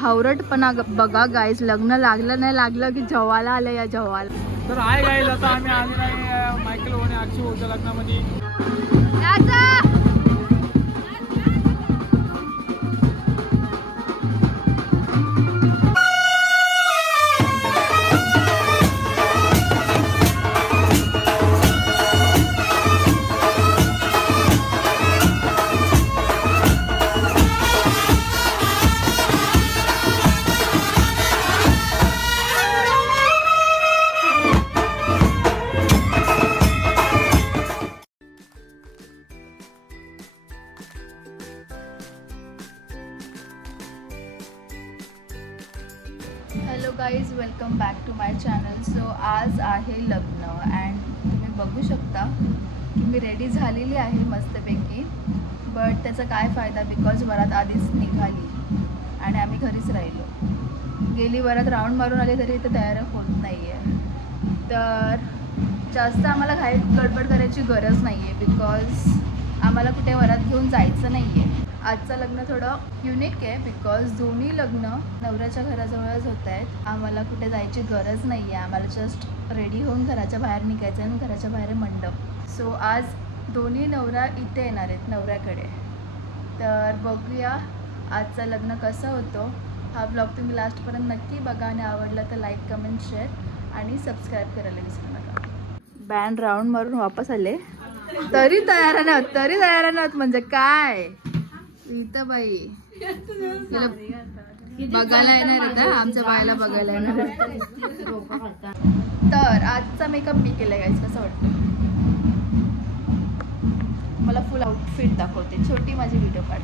हावरटपणा बघा गाईज, लग्न लागलं नाही लागलं की जवाला आलं या जवाला. तर आहे गाईज, आता आम्ही आलो नाही मायकेल आणि आरची होत्या लग्नामध्ये. Hello guys, welcome back to my channel. So आज आहे लग्न अँड तुम्ही बघू शकता की मी रेडी झालेली आहे मस्तपैकी. बट त्याचा काय फायदा, बिकॉज वरात आधीच निघाली आणि आम्ही घरीच राहिलो. गेली वरात राऊंड मारून आली तरी इथे तयार होत नाही आहे. तर जास्त आम्हाला गडबड करायची गरज नाही आहे, बिकॉज आम्हाला कुठे वरात घेऊन जायचं नाही आहे. आजचं लग्न थोडं युनिक आहे, बिकॉज दोन्ही लग्न नवऱ्याच्या घराजवळच होत आहेत. आम्हाला कुठे जायची गरज नाही आहे. आम्हाला जस्ट रेडी होऊन घराच्या बाहेर निघायचं आणि घराच्या बाहेर मंडप. सो आज दोन्ही नवरा इथे येणार आहेत नवऱ्याकडे. तर बघूया आजचं लग्न कसं होतं. हा ब्लॉग तुम्ही लास्टपर्यंत नक्की बघा आणि आवडला तर लाईक, कमेंट, शेअर आणि सबस्क्राईब करायला विसरू नका. बँड राऊंड मारून वापस आले तरी तयार नव्हत म्हणजे काय इथं बाई बघायला येणार होता, आमच्या बायला बघायला येणार. तर आजचा मेकअप मी केलाय गाईस, कसं वाटतं मला फुल आउटफिट दाखवते. छोटी माझी व्हिडिओ काढ.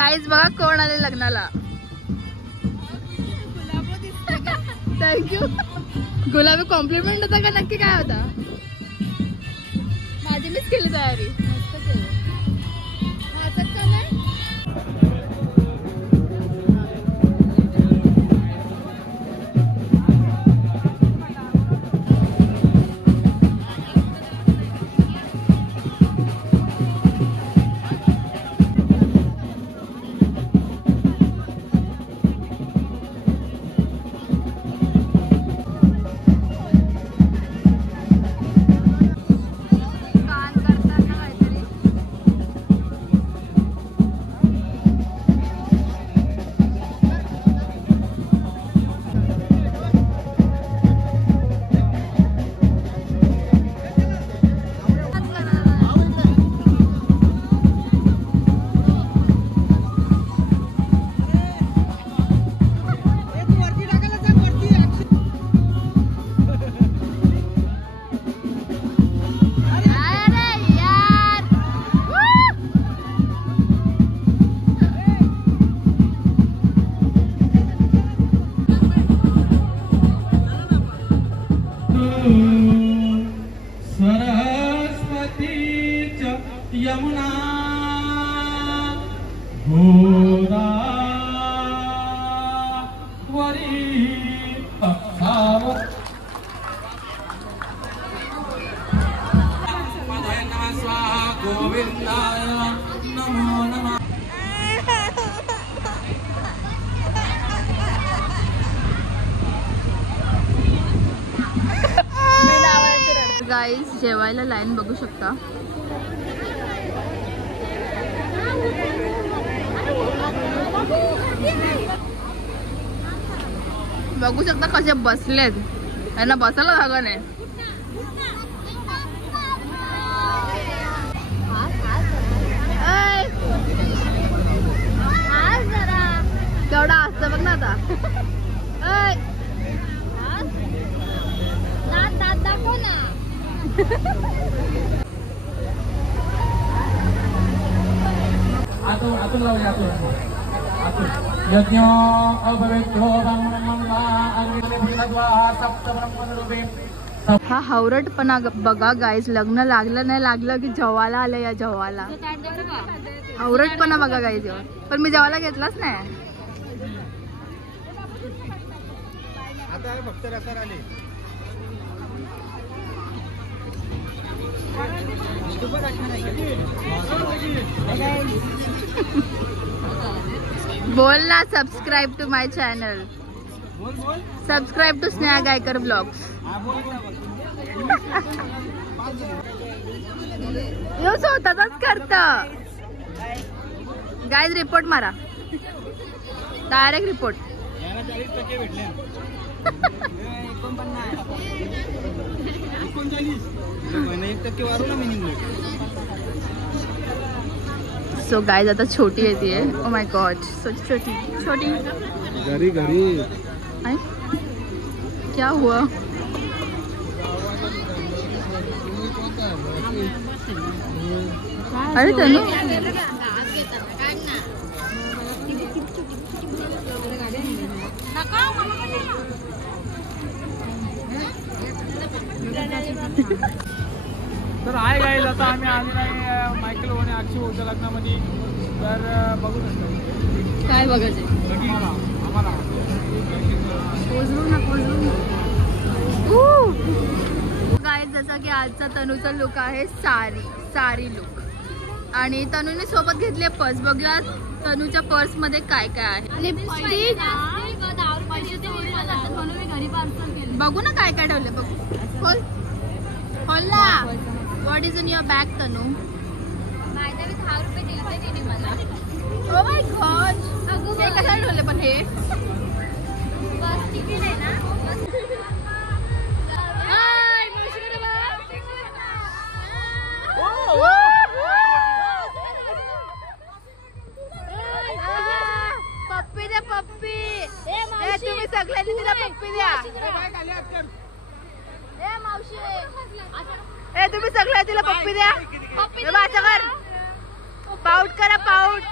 गाईज बघा कोण आले लग्नाला. थँक्यू. गुलाबी कॉम्प्लिमेंट होता का नक्की काय होता? माझी मीच केली तयारी. मस्त केलं. माझं का नाही यमुना गोदावरी गोविंदाय नमो नमः। गाईज जेवायला लाईन बघू शकता। बघू शकता कसे बसलेत, त्यांना बसायला जागा नाही। केवढा असतं बघ ना आता। दाखव ना। आतून लावूया आतून यज्ञ अभवेद्यो ब्रह्मणा अग्निदेवत्वा सप्तब्रह्मरूपे। हा हावरटपणा बघा गाईज, लग्न लागलं नाही लागलं की जेवायला आलं या जेवायला। हावरटपणा बघा गाईज, पण मी जेवायला घेतलाच नाही। आता फक्त रसार आले। बोल ना, subscribe to my channel, subscribe to Sneha Gaikar vlogs. यो स्वतःच करत गाईज। रिपोर्ट मारा, डायरेक्ट रिपोर्ट। सो गाइस आता छोटी येती है। ओ माय गॉड, सो छोटी छोटी घरी घरी आई क्या हुआ? अरे तनु तर आहे गाईज, आता आम्ही आलेलो आहे मायकेल आणि अक्षय होत्या लग्नामध्ये। तर बघू शकतो काय बघायचे आम्हाला गाईज। जसं की आजचा तनूचा लुक आहे सारी लुक, आणि तनूने सोबत घेतले पर्स। बघूया तनूच्या पर्स मध्ये काय काय आहे। लिपस्टिक बघू ना काय काय ठेवले, बघू खोल खोल ना। What is in your bag Tanu? Oh my god, हे कशाला ठेवले पण हे? पप्पी द्या पप्पी, तुम्ही सगळ्यांनी तिला पप्पी द्या। ए तुम्ही सगळ्या तिला पप्पी द्या। असं कर, पाऊट करा पाऊट।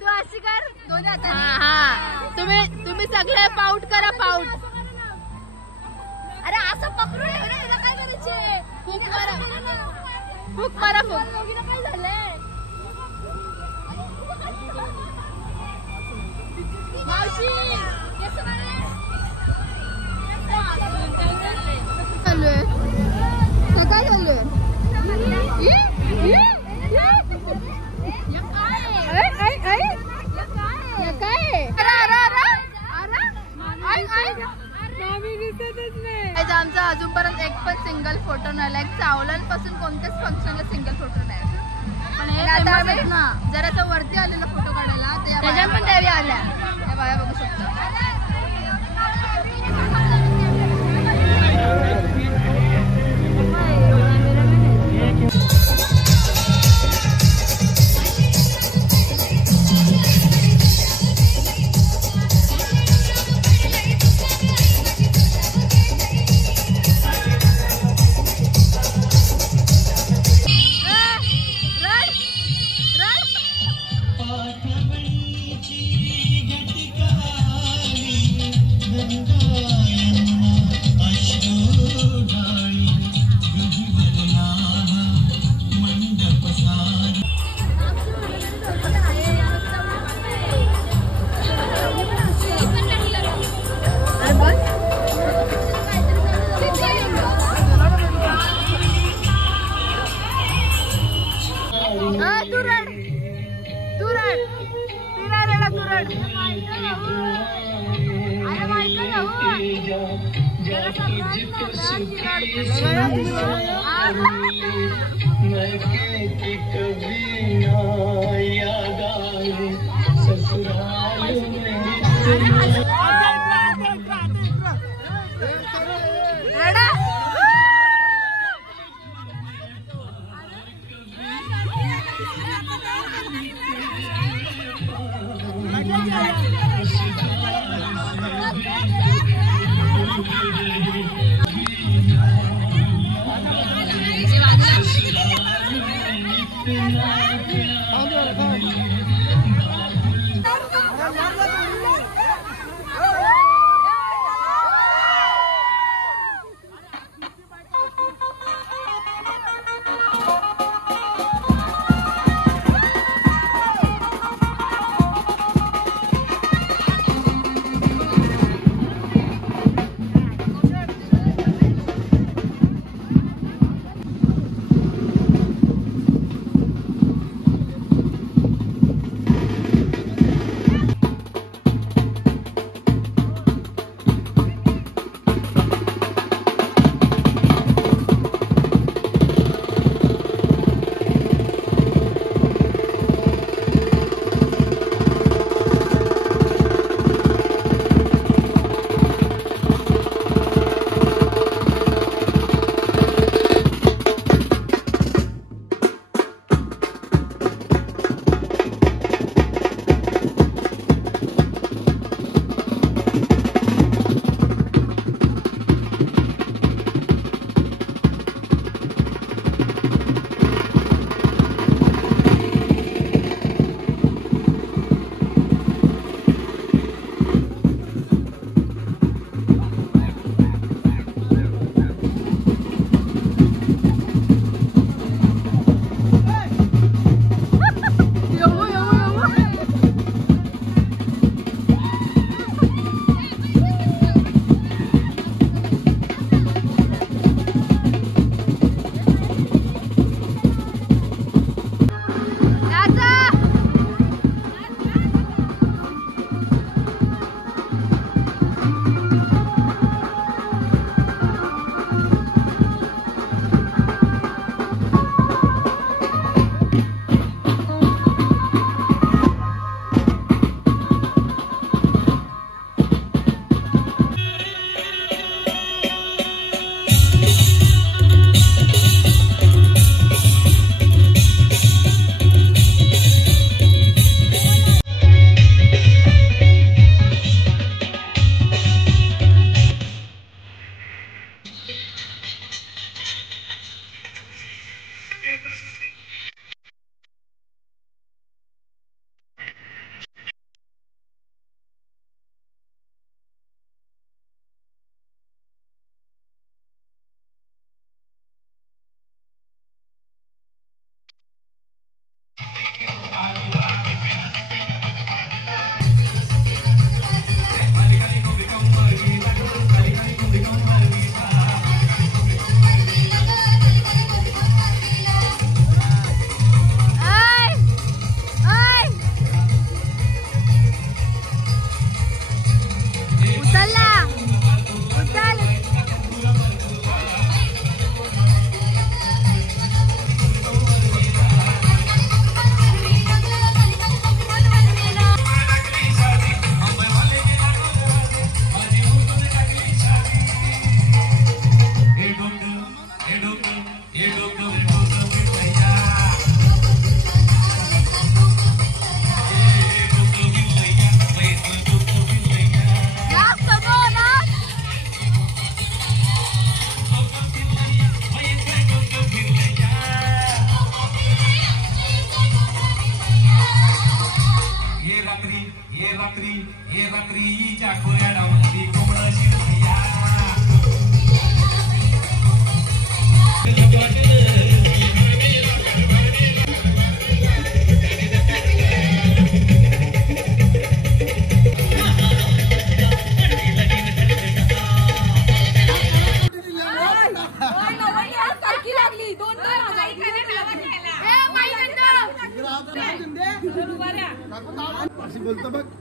तू अशी कर दोन्ही हातात। हा तुम्ही सगळे पाऊट करा पाऊट। अरे असं पकडून काय करायचे? फूक मारा फूक मारा फूक। काय झालंय मावशी? काय चाललंय? आमचा अजूनपर्यंत एक पण सिंगल फोटो नाही, लाईक चावलांपासून कोणत्याच फंक्शनला सिंगल फोटो नाही। पण हे आता ना जरा तो वरती आलेला फोटो काढायला, त्याच्या पण देवी आल्या, त्या बाया बघू शकता। गंगा यमुना अश्रु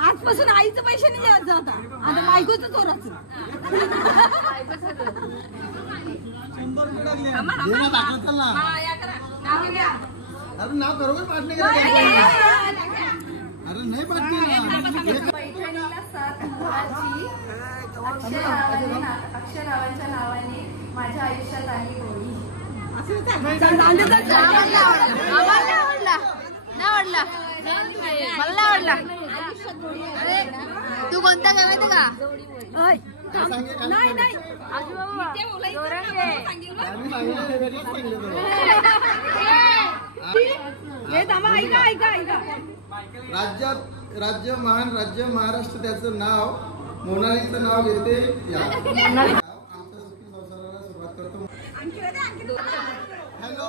आजपासून आईचं पैसे नाही द्यायचं आता बायकोच चोराचं. अरे नाव बरोबर पाठले अरे नाही पाठली पैठणीला 7 मुलाची अक्षय नावाच्या नावाने माझ्या आयुष्यात आली होळी. मला आवडला. तू कोणता काय माहिती का? नाही नाही राज्य महान राज्य महाराष्ट्र त्याचं नाव मोनालीचं नाव घेते या आमच्या सुखी संसाराला सुरुवात करतो. हॅलो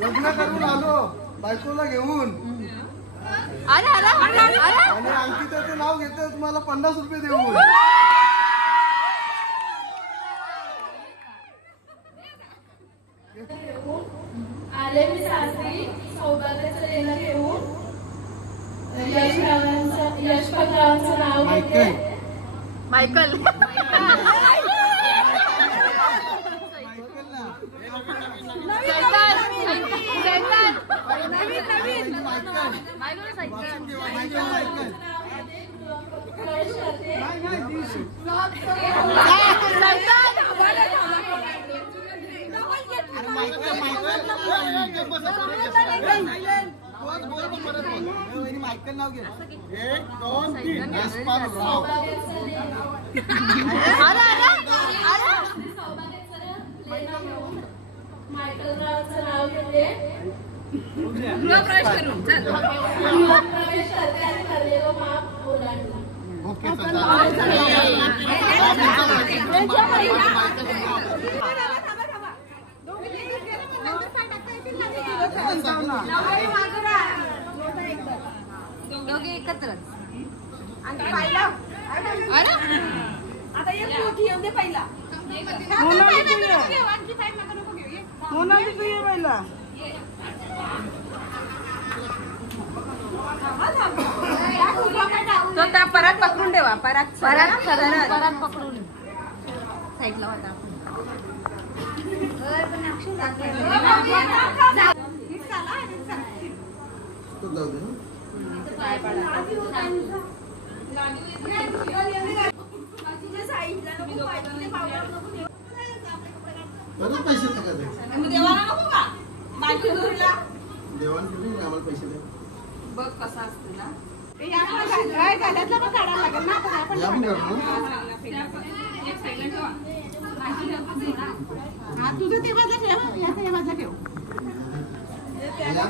लग्न करून आलो बायकोला घेऊन आणि अंकिताचं नाव घेते तुम्हाला 50 रुपये देऊन. आले मी सासरी सौभाग्याचं लेणं घेऊन यशपतरावांचं नाव घेते. मायकल मायकल नाव घे. 1 2 3 यशपालराव. मायकल रावचं नाव घेते. गृहप्रवेश करून गृहप्रवेश करते आणि ठरलेलं माप ओलांडलं. ओके दोघे एकत्रच. आता एक मोठी येऊ दे पहिला. मोनाली तू ये पहिला. तो त्या परत पकडून ठेवा. परत पकडून साईडला होता. परत पैसे टाकायचे. देवाला नको का देवान किती आम्हाला पैसे द्या. बघ कसा असतो ना. या पण कर ना. तुझं ते बाजूला ठेव या बाजूला ठेव. या.